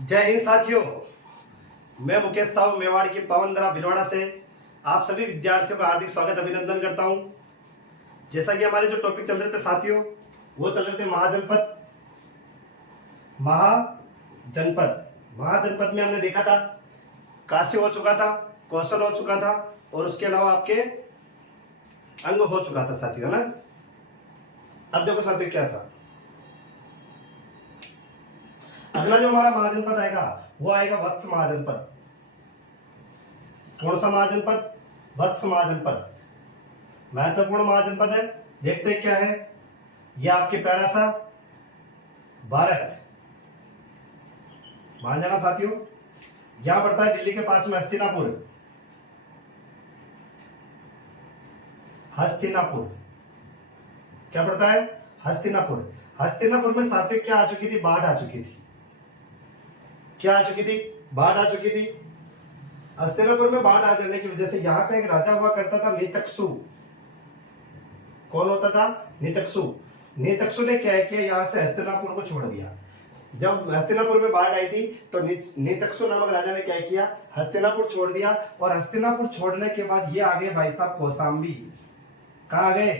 जय हिंद साथियों। मैं मुकेश साहू मेवाड़ की पवनदरा भिलवाड़ा से आप सभी विद्यार्थियों का हार्दिक स्वागत अभिनंदन करता हूं। जैसा कि हमारे जो टॉपिक चल रहे थे साथियों, वो चल रहे थे महाजनपद। महाजनपद में हमने देखा था काशी हो चुका था, कौशल हो चुका था और उसके अलावा आपके अंग हो चुका था साथियों, है ना। अब देखो साथियों क्या था, अगला जो हमारा महाजनपद आएगा वो आएगा वत्स महाजनपद। कौन सा महाजनपद? वत्स महाजनपद महत्वपूर्ण महाजनपद है। देखते हैं क्या है। यह आपके प्यारा सा भारत, मान जाना साथियों। यहां पड़ता है दिल्ली के पास में हस्तिनापुर। क्या पड़ता है? हस्तिनापुर में साथियों क्या आ चुकी थी? बाढ़ आ चुकी थी। क्या आ चुकी थी? बाढ़ आ चुकी थी। हस्तिनापुर में बाढ़ आ जाने की वजह से यहाँ का एक राजा हुआ करता था नीचक्षु। कौन होता था? नीचक्षु ने क्या किया, यहाँ से हस्तिनापुर को छोड़ दिया। जब हस्तिनापुर में बाढ़ आई थी तो नीचक्षु नामक राजा ने क्या किया, हस्तिनापुर छोड़ दिया। और हस्तिनापुर छोड़ने के बाद ये आगे भाई साहब कौशाम्बी। कहाँ गए?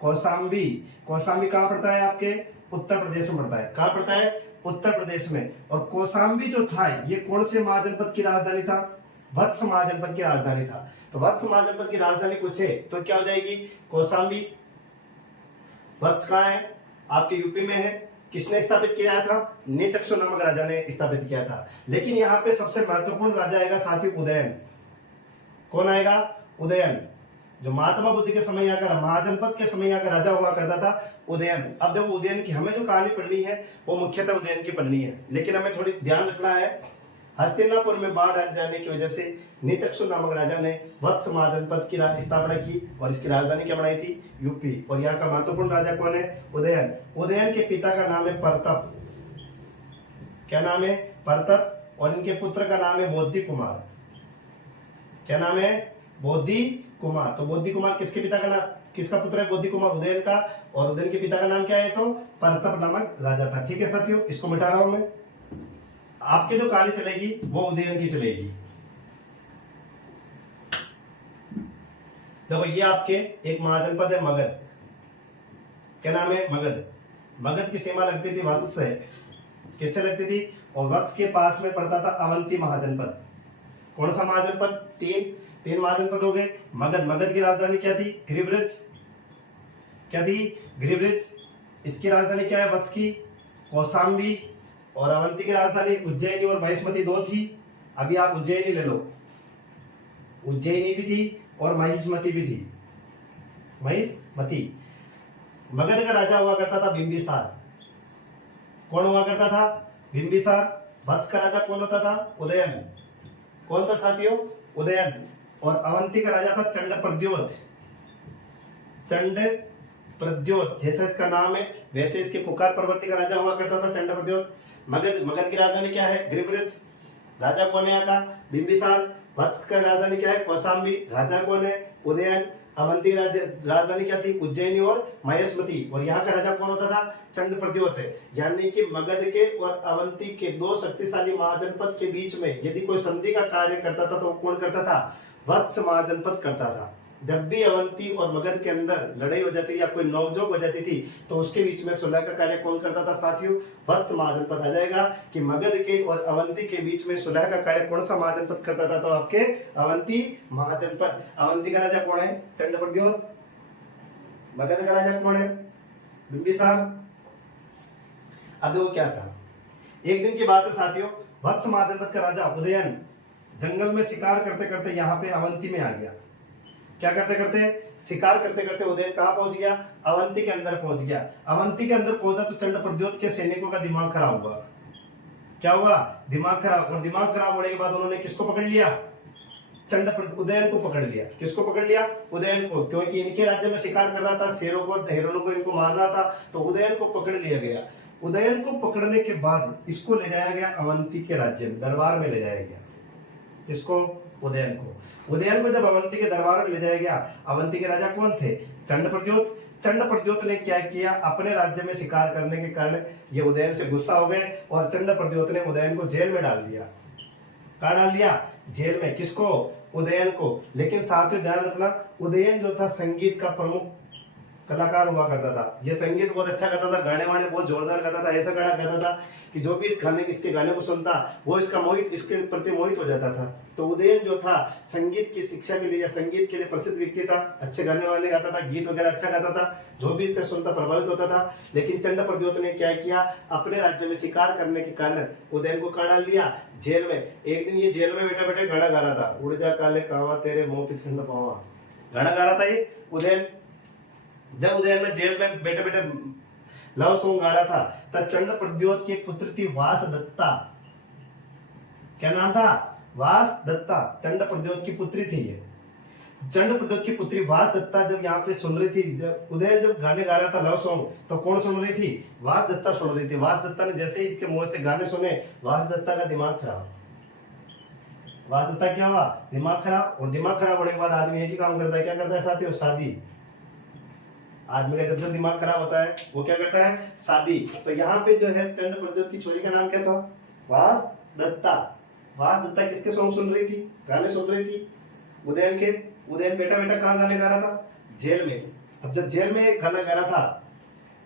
कौशाम्बी कहाँ पड़ता है? आपके उत्तर प्रदेश में पड़ता है। कहाँ पड़ता है? उत्तर प्रदेश में। और कौशाम्बी जो था ये कौन से महाजनपद की राजधानी था? वत्स महाजनपद की राजधानी था। तो वत्स महाजनपद की राजधानी पूछे तो क्या हो जाएगी? कौशाम्बी। वत्स कहाँ है? आपके यूपी में है। किसने स्थापित किया था? नीचक्षु नामक राजा ने स्थापित किया था। लेकिन यहाँ पे सबसे महत्वपूर्ण राजा आएगा साथी उदयन। कौन आएगा? उदयन, जो महात्मा बुद्ध के समय यहाँ का महाजनपद के समय यहाँ का राजा हुआ करता था, उदयन। अब देखो उदयन की हमें जो कहानी पढ़नी है वो मुख्यतः उदयन की पढ़नी है, लेकिन हमें थोड़ी ध्यान रखना है। हस्तिनापुर में बाढ़ आ जाने की वजह से नीचक्षु नामक राजा ने वत्स महाजनपद की स्थापना की और इसकी राजधानी क्या बनाई थी? यूपी। और यहाँ का महत्वपूर्ण राजा कौन है? उदयन। उदयन के पिता का नाम है परतप। क्या नाम है? परतप। और इनके पुत्र का नाम है बोद्धि कुमार। क्या नाम है? बोद्धि कुमार। तो बोद्धि कुमार किसके पिता का नाम, किसका पुत्र है? बोद्धि कुमार उदयन का। और उदयन के पिता का नाम क्या है? तो परतप नामक राजा था। ठीक है साथियों, इसको मिटा रहा हूं मैं। आपकी जो कहानी चलेगी वो उदयन की चलेगी। देखो ये आपके एक महाजनपद है मगध। क्या नाम है? मगध। मगध की सीमा लगती थी वत्स से। किससे लगती थी? और वत्स के पास में पड़ता था अवंती महाजनपद। कौन सा महाजनपद? तीन महाजनपद हो गए। मगध की राजधानी क्या थी? ग्रीवरेज। क्या थी? ग्रीवरेज। इसकी राजधानी क्या है? वत्स की कौशाम्बी। और अवंती की राजधानी उज्जैनी और महिष्मती दो थी। अभी आप उज्जैनी ले लो, उज्जैनी भी थी और महिष्मती भी थी। महिष्मती। मगध का राजा हुआ करता था बिंबिसार। कौन हुआ करता था? बिंबिसार। वत्स का राजा कौन होता था? उदयन। कौन था साथियों? उदयन। और अवंती का राजा था चंडप्रद्योत। चंडप्रद्योत जैसा इसका नाम है वैसे इसके कुकार प्रवृत्ति का राजा हुआ करता था चंडप्रद्योत। मगध की राजधानी क्या है? ग्रीवरेज। राजा कौन है यहाँ का? बिंबिसार। वत्स का राजधानी क्या है? कौशाम्बी। राजा कौन है? उदयन। अवंती राजधानी क्या थी? उज्जैनी और महिष्मती। और यहाँ का राजा कौन होता था? चंडप्रद्योत है। यानी कि मगध के और अवंती के दो शक्तिशाली महाजनपद के बीच में यदि कोई संधि का कार्य करता था तो वो कौन करता था? वत्स महाजनपद करता था। जब भी अवंती और मगध के अंदर लड़ाई हो जाती या कोई नोकझोंक हो जाती थी तो उसके बीच में सुलह का कार्य कौन करता था साथियों? वत्स महाजनपद। आ जाएगा कि मगध के और अवंती के बीच में सुलह का कार्य कौन सा महाजनपद करता था? तो आपके अवंती महाजनपद। अवंती का राजा कौन है? चंडप्रद्योत। मगध का राजा कौन है? बिंबिसार। अब देखो क्या था, एक दिन की बात है साथियों, वत्स महाजनपद का राजा उदयन जंगल में शिकार करते करते यहाँ पे अवंती में आ गया। क्या करते करते? शिकार करते करते उदयन कहाँ पहुंच गया? अवंती के अंदर पहुंच गया। अवंती के अंदर पहुंचा तो चंडप्रद्योत के सैनिकों का दिमाग खराब हुआ। क्या हुआ? दिमाग खराब। और दिमाग खराब होने के बाद उन्होंने किसको पकड़ लिया? उदयन को पकड़ लिया। किसको पकड़ लिया? उदयन को। क्योंकि इनके राज्य में शिकार कर रहा था, शेरों को हिरणों को इनको मार रहा था, तो उदयन को पकड़ लिया गया। उदयन को पकड़ने के बाद इसको ले जाया गया अवंती के राज्य में, दरबार में ले जाया गया। किसको? उदयन को। उदयन को जब अवंती के दरबार में ले जाया गया, अवंती के राजा कौन थे? चंडप्रद्योत। चंड प्रद्योत ने क्या किया, अपने राज्य में शिकार करने के कारण ये उदयन से गुस्सा हो गए और चंड प्रद्योत ने उदयन को जेल में डाल दिया। कहाँ डाल दिया? जेल में। किसको? उदयन को। लेकिन साथ ही ध्यान रखना, उदयन जो था संगीत का प्रमुख कलाकार हुआ करता था। ये संगीत बहुत अच्छा करता था, गाने वाने बहुत जोरदार करता था, ऐसा गाना करता था कि जो भी इसके गाने को सुनता वो इसके प्रति मोहित हो जाता था। तो उदयन जो था संगीत की शिक्षा के लिए या संगीत के लिए प्रसिद्ध व्यक्ति था, अच्छे गाने वाले गाता था, गीत वगैरह अच्छा गाता था, जो भी इससे सुनता प्रभावित होता था। लेकिन चंड प्रद्योत ने क्या किया, अपने राज्य में शिकार करने के कारण उदयन को कहाँ डाल दिया? जेल में। एक दिन ये जेल में बैठे बैठे गाना गा रहा था, उड़ जा काले कावा तेरे मुंह पिछड़ पावा, गाना गा रहा था ये उदयन। जब उदयन में जेल में बैठे बैठे लव सॉन्ग गा रहा था, तब चंड प्रद्योत की एक पुत्र थी वास दत्ता। क्या नाम था? वास दत्ता। चंड प्रद्योत की पुत्री थी ये। चंड प्रद्योत की पुत्री वास दत्ता जब यहाँ पे सुन रही थी, जब उदयन जब गाने गा रहा था लव सॉन्ग, तो कौन सुन रही थी? वास दत्ता सुन रही थी। वास दत्ता ने जैसे ही इसके मुंह से गाने सुने, वास दत्ता का दिमाग खराब। वास दत्ता क्या हुआ? दिमाग खराब। और दिमाग खराब होने के बाद आदमी एक ही काम करता है, क्या करता है साथियों? शादी। आदमी का जब दिमाग खराब होता है वो क्या करता है? शादी। तो यहाँ पे जो है चंड प्रद्योत की छोरी का नाम क्या था? वास दत्ता। वास दत्ता किसके सॉन्ग सुन रही थी? गाने सुन रही थी उदयन के। उदयन बेटा बेटा कहाँ गाने गा रहा था? जेल में। अब जब जेल में गाना गा रहा था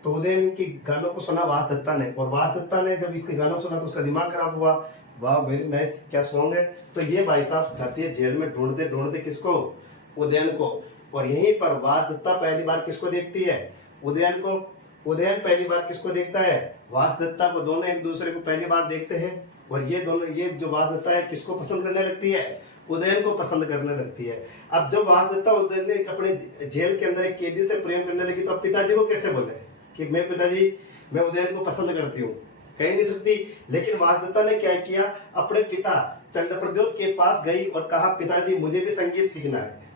तो उदयन के गानों को सुना वास दत्ता ने, और वास दत्ता ने जब इसके गानों को सुना तो उसका दिमाग खराब हुआ। वाह वेरी नाइस, क्या सॉन्ग है। तो ये भाई साहब जाती है जेल में ढूंढते ढूंढते किसको? उदयन को। और यहीं पर वास दत्ता पहली बार किसको देखती है? उदयन को। उदयन पहली बार किसको देखता है? वास दत्ता को। दोनों एक दूसरे को पहली बार देखते हैं और ये दोनों, ये जो वास दत्ता है किसको पसंद करने लगती है? उदयन को पसंद करने लगती है। अब जब वास दत्ता उदयन ने अपने जेल के अंदर एक कैदी से प्रेम करने लगी, तो अब पिताजी को कैसे बोले कि मैं पिताजी मैं उदयन को पसंद करती हूँ? कह नहीं सकती। लेकिन वास दत्ता ने क्या किया, अपने पिता चंड प्रद्योत के पास गई और कहा, पिताजी मुझे भी संगीत सीखना है।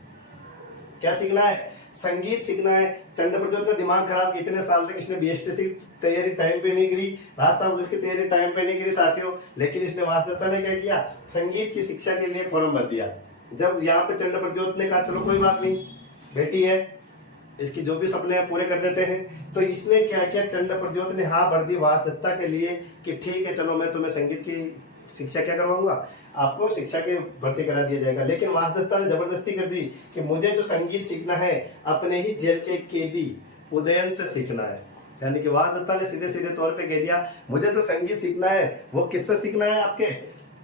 क्या सीखना है? संगीत सीखना है। चंड प्रद्योत का दिमाग खराब, इतने साल तक इसने बीएसटीसी तैयारी टाइम पे नहीं करी, राजस्थान पुलिस की तैयारी टाइम पे नहीं करी साथियों। लेकिन इसने वास दत्ता ने क्या किया? संगीत की शिक्षा के लिए फॉर्म भर दिया। जब यहाँ पे चंड प्रद्योत ने कहा चलो कोई बात नहीं, बेटी है, इसकी जो भी सपने हैं पूरे कर देते हैं, तो इसने क्या किया? चंड प्रद्योत ने हाँ भर दी वास दत्ता के लिए कि ठीक है चलो मैं तुम्हें संगीत की शिक्षा क्या करवाऊंगा, आपको शिक्षा की भर्ती करा दिया जाएगा। लेकिन वास दत्ता ने जबरदस्ती कर दी कि मुझे जो संगीत सीखना है अपने ही जेल के कैदी उदयन से सीखना है। यानी कि वास दत्ता ने सीधे सीधे तौर पे कह दिया मुझे जो संगीत सीखना है वो किससे सीखना है? आपके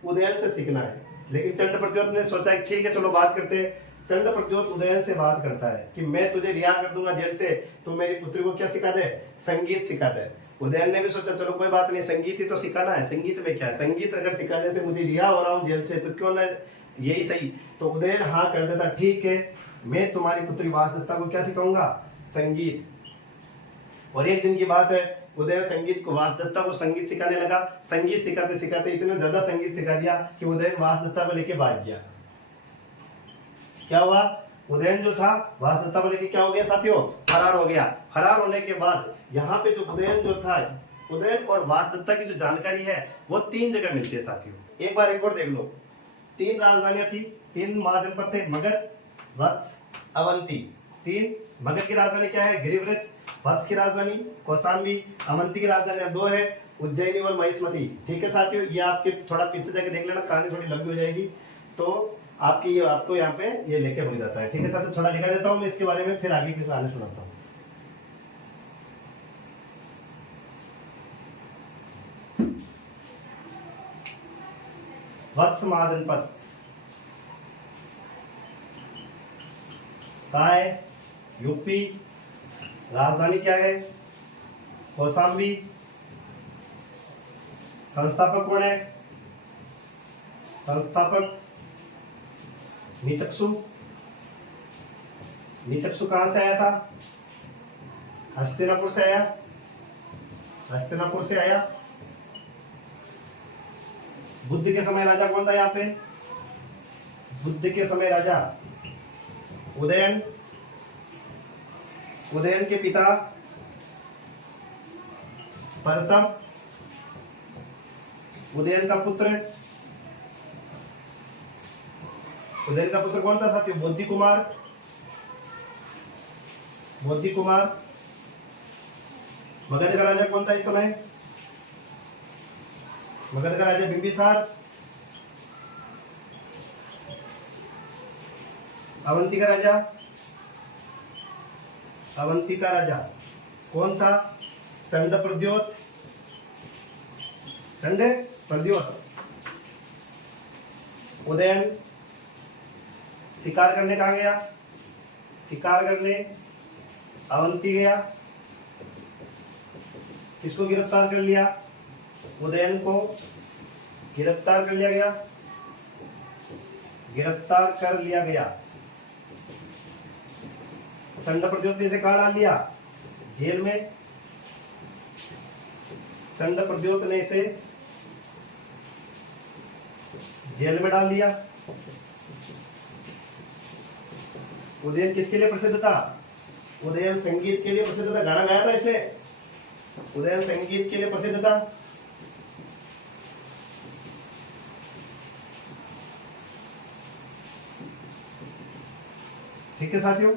उदयन से सीखना है। लेकिन चंड प्रद्योत ने सोचा ठीक है चलो बात करते हैं। चंड प्रद्योत उदयन से बात करता है कि मैं तुझे रिहा कर दूंगा जेल से, तो मेरी पुत्री को क्या सिखा दे? संगीत सिखा दे। उदयन ने भी सोचा चलो कोई बात नहीं, संगीत ही तो सिखाना है, संगीत में क्या है, संगीत अगर सिखाने से मुझे रिहा हो रहा हूँ जेल से तो क्यों ना यही सही। तो उदयन हाँ कर देता, ठीक है मैं तुम्हारी पुत्री वास दत्ता को क्या सिखाऊंगा? संगीत। और एक दिन की बात है, उदयन संगीत को वास दत्ता को संगीत सिखाने लगा। संगीत सिखाते सिखाते इतना ज्यादा संगीत सिखा दिया कि उदयन वास दत्ता को लेके भाग गया। क्या हुआ? उदयन जो था वास दत्ता को लेके क्या हो गया साथियों? फरार हो गया। फरार होने के बाद यहाँ पे जो उदयन जो था, उदयन और वास दत्ता की जो जानकारी है वो 3 जगह मिलती है साथियों। एक बार एक और देख लो, 3 राजधानियां थी, 3 महाजनपद थे, मगध, वत्स, अवंती। 3 मगध की राजधानी क्या है? गिरिव्रज। वत्स की राजधानी कौशाम्बी। अवंती की राजधानी 2 है, उज्जैनी और महिष्मती। ठीक है साथियों, ये आपके थोड़ा पीछे जाके देख लेना, कहानी थोड़ी लंबी हो जाएगी तो आपको यहाँ पे ये लेके हो जाता है। ठीक है साथियों, थोड़ा लिखा देता हूँ मैं इसके बारे में, फिर आगे की कहानी सुनाता हूँ। वत्स महाजनपद कहाँ है? यूपी। राजधानी क्या है? कौशाम्बी। संस्थापक कौन है? संस्थापक नीचक्षु। नीचक्षु कहां से आया था? हस्तिनापुर से आया। हस्तिनापुर से आया। बुद्ध के समय राजा कौन था यहाँ पे? बुद्ध के समय राजा उदयन। उदयन के पिता परतप। उदयन का पुत्र कौन था साथियों? बोधि कुमार। बोधि कुमार। मगध का राजा कौन था इस समय? मगध का राजा बिंबिसार। अवंती का राजा, अवंती का राजा कौन था? चंड प्रद्योत, चंड प्रद्योत। उदयन शिकार करने कहाँ गया? शिकार करने अवंती गया। किसको गिरफ्तार कर लिया? उदयन को गिरफ्तार कर लिया गया, गिरफ्तार कर लिया गया। चंड प्रद्योत ने इसे कहाँ डाल दिया? जेल में। चंड प्रद्योत ने इसे जेल में डाल दिया। उदयन किसके लिए प्रसिद्ध था? उदयन संगीत के लिए प्रसिद्ध था, गाना गाया था इसने। उदयन संगीत के लिए प्रसिद्ध था। ठीक है साथियों,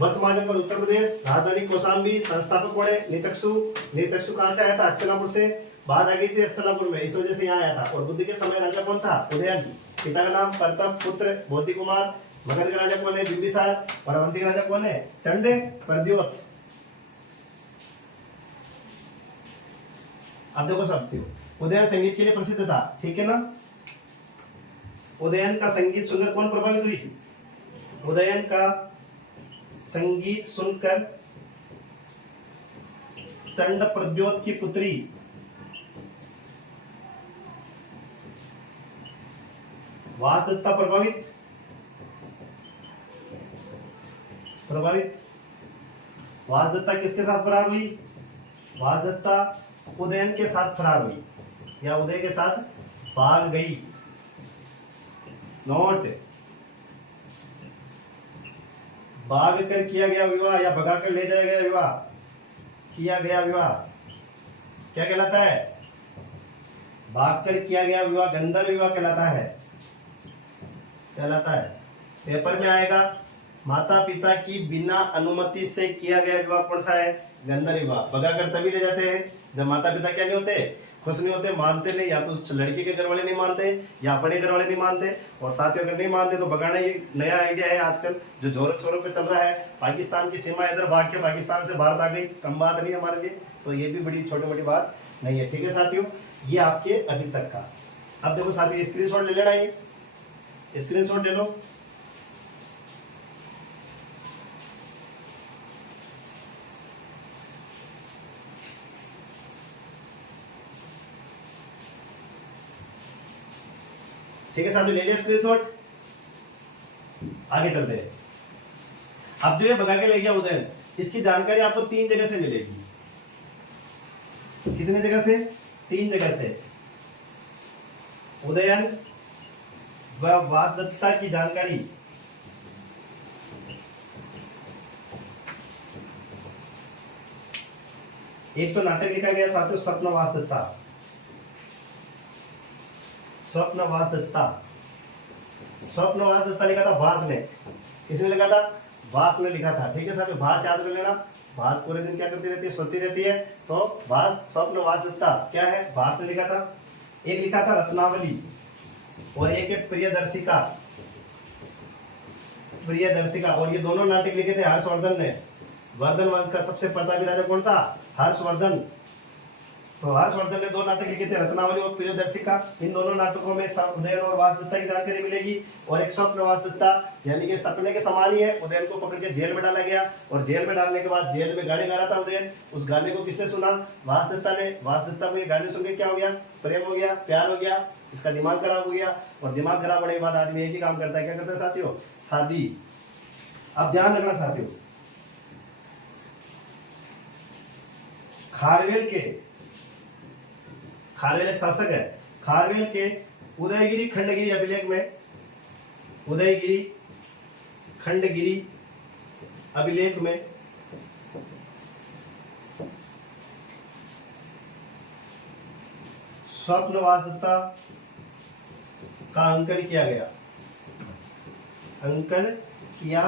वत्स महाजनपद उत्तर प्रदेश, राजधानी कौशाम्बी, संस्थापक कौन है? निचक्षु। निचक्षु कहां से आया था? हस्तिनापुर से। बात आ गई थी हस्तिनापुर में, इस वजह से यहाँ आया था। और बुद्ध के समय राजा कौन था? उदयन। पिता का नाम प्रताप पुत्र बोधि कुमार। मगध का राजा कौन है? बिंबिसार। और अवंती का राजा कौन है? चंड प्रद्योत। अब देखो साथियों, उदयन संगीत के लिए प्रसिद्ध था, ठीक है ना। उदयन का संगीत सुनकर कौन प्रभावित हुई? उदयन का संगीत सुनकर चंड प्रद्योत की पुत्री वासदत्ता प्रभावित। वासदत्ता किसके साथ फरार हुई? वासदत्ता उदयन के साथ फरार हुई या उदय के साथ भाग गई। नोट, भाग कर किया गया विवाह या भगा कर ले जाया गया विवाह, किया गया विवाह क्या कहलाता है? भाग कर किया गया विवाह गंधर्व विवाह कहलाता है, कहलाता है। पेपर में आएगा, माता पिता की बिना अनुमति से किया गया विवाह कौन सा है? गंधर्व विवाह। भगा कर तभी ले जाते हैं जब माता पिता क्या नहीं होते? खुश नहीं होते, मानते नहीं, या तो उस लड़की के घर वाले नहीं मानते या अपने घर वाले नहीं मानते। और साथियों अगर नहीं मानते तो भगाना ये नया आइडिया है आजकल जो जोरों शोरों पे चल रहा है। पाकिस्तान की सीमा इधर भाग के पाकिस्तान से भारत आ गई, कम बात नहीं हमारे लिए, तो ये भी बड़ी छोटी मोटी बात नहीं है। ठीक है साथियों, ये आपके अभी तक का। अब देखो साथियों, स्क्रीनशॉट ले लेना, ये स्क्रीनशॉट ले लो। ठीक है साथियों, ले लिया स्क्रीनशॉट। आगे चलते हैं। अब जो ये भगा के ले गया उदयन, इसकी जानकारी आपको 3 जगह से मिलेगी। कितने जगह से? 3 जगह से। उदयन व वासदत्ता की जानकारी एक तो नाटक लिखा गया साथियों, स्वप्न वासदत्ता। स्वप्न वासदत्ता, स्वप्न वासदत्ता लिखा था भास ने। किसने लिखा था? भास ने लिखा था। ठीक है साथियों, भास याद कर लेना। भास पूरे दिन क्या करती रहती है? सोती रहती है। तो भास, स्वप्न वासदत्ता क्या है? भास ने लिखा था। एक लिखा था रत्नावली और एक है प्रियदर्शिका। प्रियदर्शिका, और ये दोनों नाटक लिखे थे हर्षवर्धन ने। वर्धन वंश का सबसे प्रतापी राजा कौन था? हर्षवर्धन। तो हर्षवर्धन ने 2 नाटक लिखे थे, रत्नावली और प्रियदर्शिका। इन दोनों नाटकों में उदयन और वासदत्ता की जानकारी मिलेगी। और एक स्वप्न वासदत्ता, यानी कि सपने के समान ही है। उदयन को पकड़ के जेल में डाला गया और जेल में डालने के बाद जेल में गाने गा रहा था उदयन। उस गाने को किसने सुना? वासदत्ता ने। वासदत्ता को ये गाने सुन के क्या हो गया? प्रेम हो गया, प्यार हो गया, इसका दिमाग खराब हो गया। और दिमाग खराब होने के बाद आदमी एक ही काम करता है, क्या करता है साथियों? शादी। अब ध्यान रखना साथियों, खारवेल एक शासक है। खारवेल के उदयगिरी खंडगिरी अभिलेख में, उदयगिरी खंडगिरी अभिलेख में स्वप्न वासदत्ता का अंकन किया गया। अंकन किया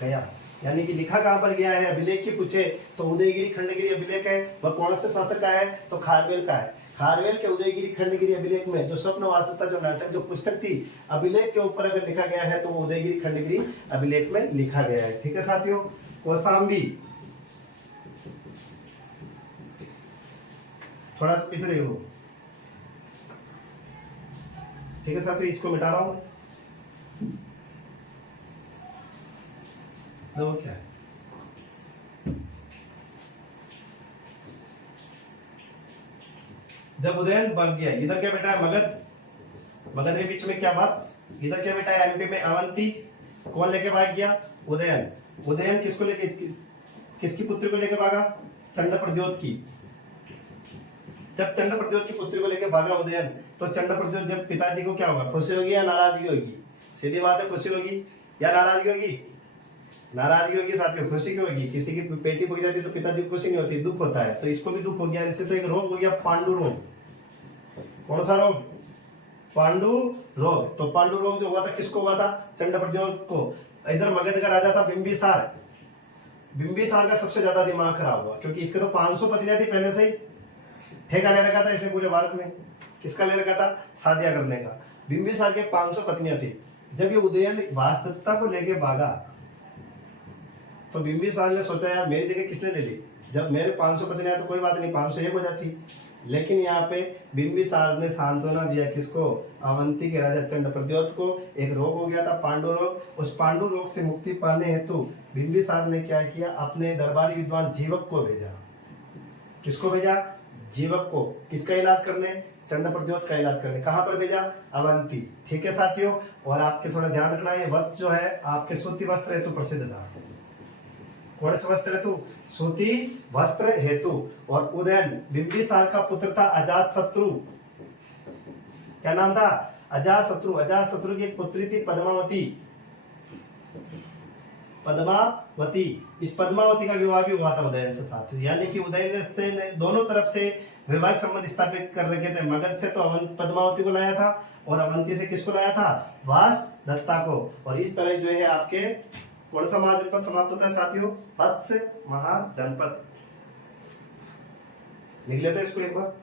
गया। यानी कि लिखा कहां पर गया है, अभिलेख की पूछे तो उदयगिरी खंडगिरी अभिलेख है, वह कौन से शासक का है, तो खारवेल का है। खारवेल के उदयगिरी खंडगिरी अभिलेख में जो स्वप्न वास्तवता जो नाटक जो पुस्तक थी, अभिलेख के ऊपर अगर लिखा गया है तो वो उदयगिरी खंडगिरी अभिलेख में लिखा गया है। ठीक है साथियों, कौशाम्बी, थोड़ा सा पीछे देखो। ठीक है साथियों, इसको मिटा रहा हूं। तो क्या है, जब उदयन भाग गया, इधर क्या बेटा है मगध, मगध के बीच में क्या बात, इधर क्या बेटा है एमपी में अवंती, कौन लेके भाग गया, उदयन। उदयन किसको लेके, किसकी पुत्री को लेके भागा, चंड प्रद्योत की। जब चंड प्रद्योत की पुत्री को लेके भागा उदयन, तो चंड प्रद्योत जब पिताजी को क्या होगा, खुशी होगी या नाराजगी होगी, सीधी बात है, खुशी होगी या नाराजगी होगी, नाराजगी होगी साथियों। खुशी क्यों होगी, किसी की बेटी पक जाती है तो पिताजी को खुशी नहीं होती, दुख होता है, तो इसको भी दुख हो गया। इससे तो एक रोग हो गया पांडु रोग, कौन सा रोग, पांडु रोग। तो पांडु रोग जो हुआ था किसको हुआ था, चंड प्रद्योत को। इधर मगध का राजा था बिंबिसार, बिंबिसार का सबसे ज्यादा दिमाग खराब हुआ, क्योंकि इसके तो 500 पत्नियां थी पहले से ही, ठेका ले रखा था इसने पूरे भारत में। किसका ले रखा था, शादियां करने का। बिंबिसार के 500 पत्नियां थी। जब ये उदयन वास्तवता को लेके भागा तो बिंबिसार ने सोचा यार मेरी जगह किसने ले ली, जब मेरे 500 पत्नियां तो कोई बात नहीं, 501 हो जाती। लेकिन यहाँ पे बिंबिसार ने सांत्वना दिया किसको, अवंती के राजा चंड प्रद्योत को। एक रोग हो गया था पांडु रोग, उस पांडु रोग से मुक्ति पाने हेतु बिंबिसार ने क्या किया, अपने दरबारी विद्वान जीवक को भेजा। किसको भेजा, जीवक को, किसका इलाज करने, चंड प्रद्योत का इलाज करने। कहां पर भेजा, अवंती। ठीक है साथियों, और आपके थोड़ा ध्यान रखना है, वस्त्र जो है आपके सूती वस्त्र हेतु प्रसिद्ध था। कौन से वस्त्र हेतु, सूती वस्त्र हेतु। और उदयन बिंबिसार का पुत्र था अजात शत्रु, क्या नाम था, अजात शत्रु। अजात शत्रु की एक पुत्री थी पद्मावती, पद्मावती। इस पद्मावती का विवाह भी हुआ था उदयन से साथियों, यानी कि उदयन से दोनों तरफ से वैवाहिक संबंध स्थापित कर रखे थे। मगध से तो पद्मावती को लाया था, और अवंती से किसको लाया था, वासदत्ता को। और इस तरह जो है आपके कौन सा महाजनपद समाप्त होता है साथियों, वत्स महाजनपद। लिख लेते हैं इसको एक बार।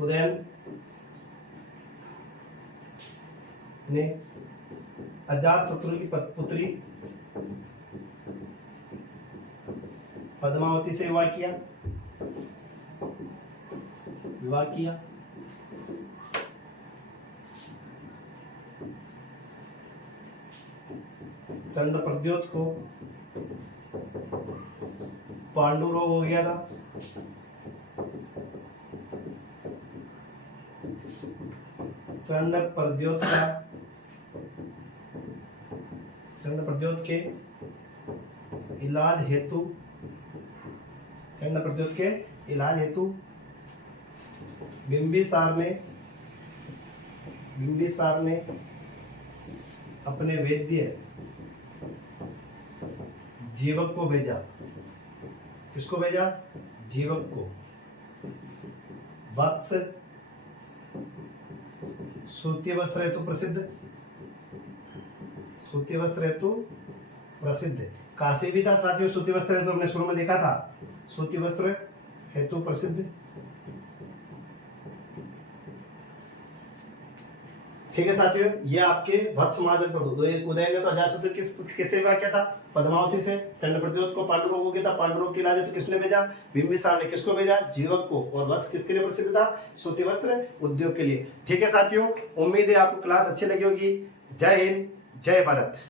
उदयन ने अजात शत्रु की पुत्री पद्मावती से विवाह किया, विवाह किया। चंड प्रद्योत को पांडु रोग हो गया था, चंड प्रद्योत का, चंड प्रद्योत के इलाज हेतु, चंड प्रद्योत के इलाज हेतु बिंबिसार ने अपने वैद्य जीवक को भेजा। किसको भेजा, जीवक को। वत्स सूती वस्त्र हेतु प्रसिद्ध, सूती वस्त्र हेतु प्रसिद्ध। काशी भी था साथियों सूती वस्त्र हेतु, हमने शुरू में देखा था, सूती वस्त्र हेतु प्रसिद्ध। ठीक है साथियों, ये आपके वत्स महाजनपद। उदयन ने तो अजातशत्रु किससे विवाह किया था, पद्मावती से। चंड प्रद्योत को पांडु रोग हो गया था, पांडु रोग के इलाज तो किसने भेजा, बिंबिसार ने। किसको भेजा, जीवक को। और वत्स किसके लिए प्रसिद्ध था, सूती वस्त्र उद्योग के लिए। ठीक है साथियों, उम्मीद है आपको क्लास अच्छी लगी होगी। जय हिंद, जय भारत।